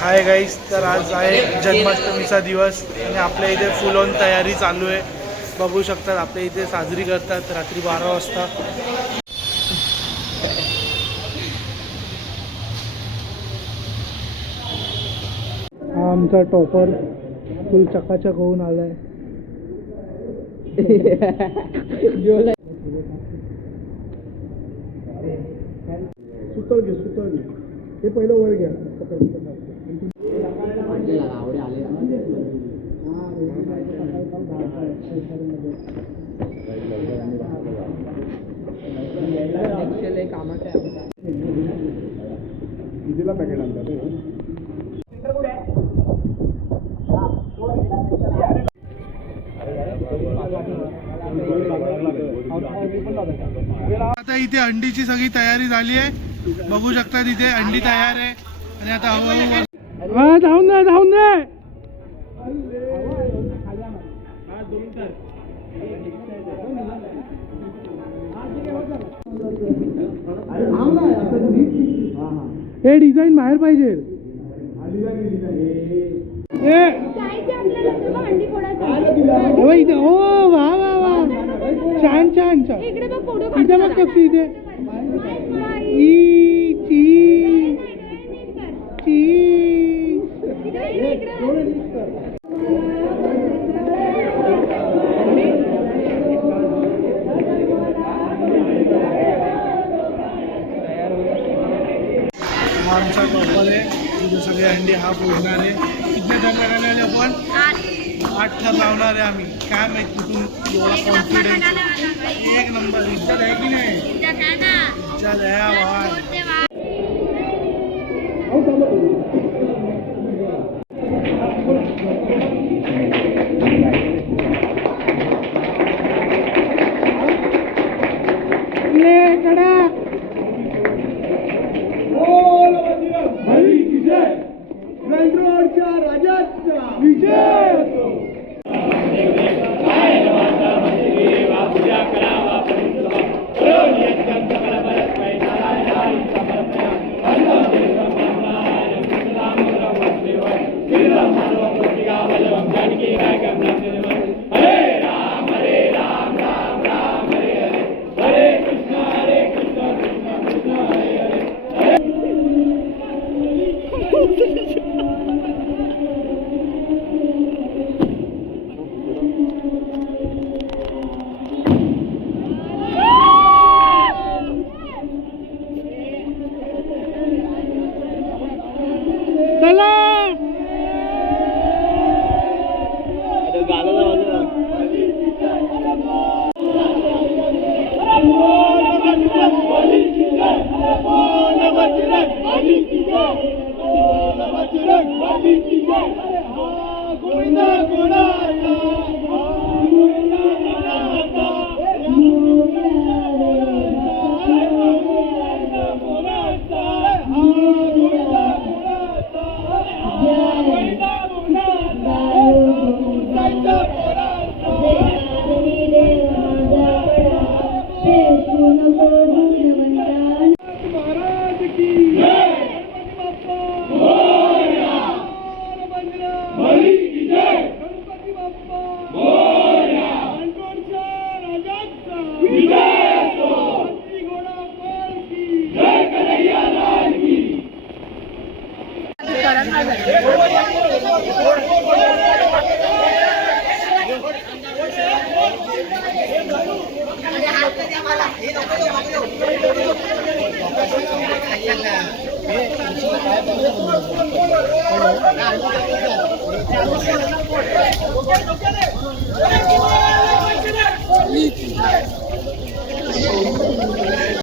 Hi guys, तर आज आहे जन्माष्टमीचा दिवस आणि आपल्या इथे फुल ऑन तयारी चालू आहे. बघू शकतात आपल्या इथे साजरी करतात रात्री 12 वाजता. हा आमचा टॉपर फुल चकाचक होऊन आलाय. सुतर घे हे पहिलं वर घ्या. कितीला पॅकेट आणतात? आता इथे अंडीची सगळी तयारी झाली आहे. बघू शकता इथे अंडी तयार आहे आणि आता हळूहळू धावून दे धावून दे. हे डिझाईन बाहेर पाहिजे. इथे ओ वा वा वा छान छान छान. इथे बघ कशी इथे आमचा टॉपर आहे. तिथे सगळे अंडी हा फोडणार आहे. किती टन लावले आपण? 8 टन लावणार आहे आम्ही. काय माहिती कुठून एवढा कॉन्फिडन्स. एक नंबर इज्जत आहे की नाही? इज्जत आहे भाई.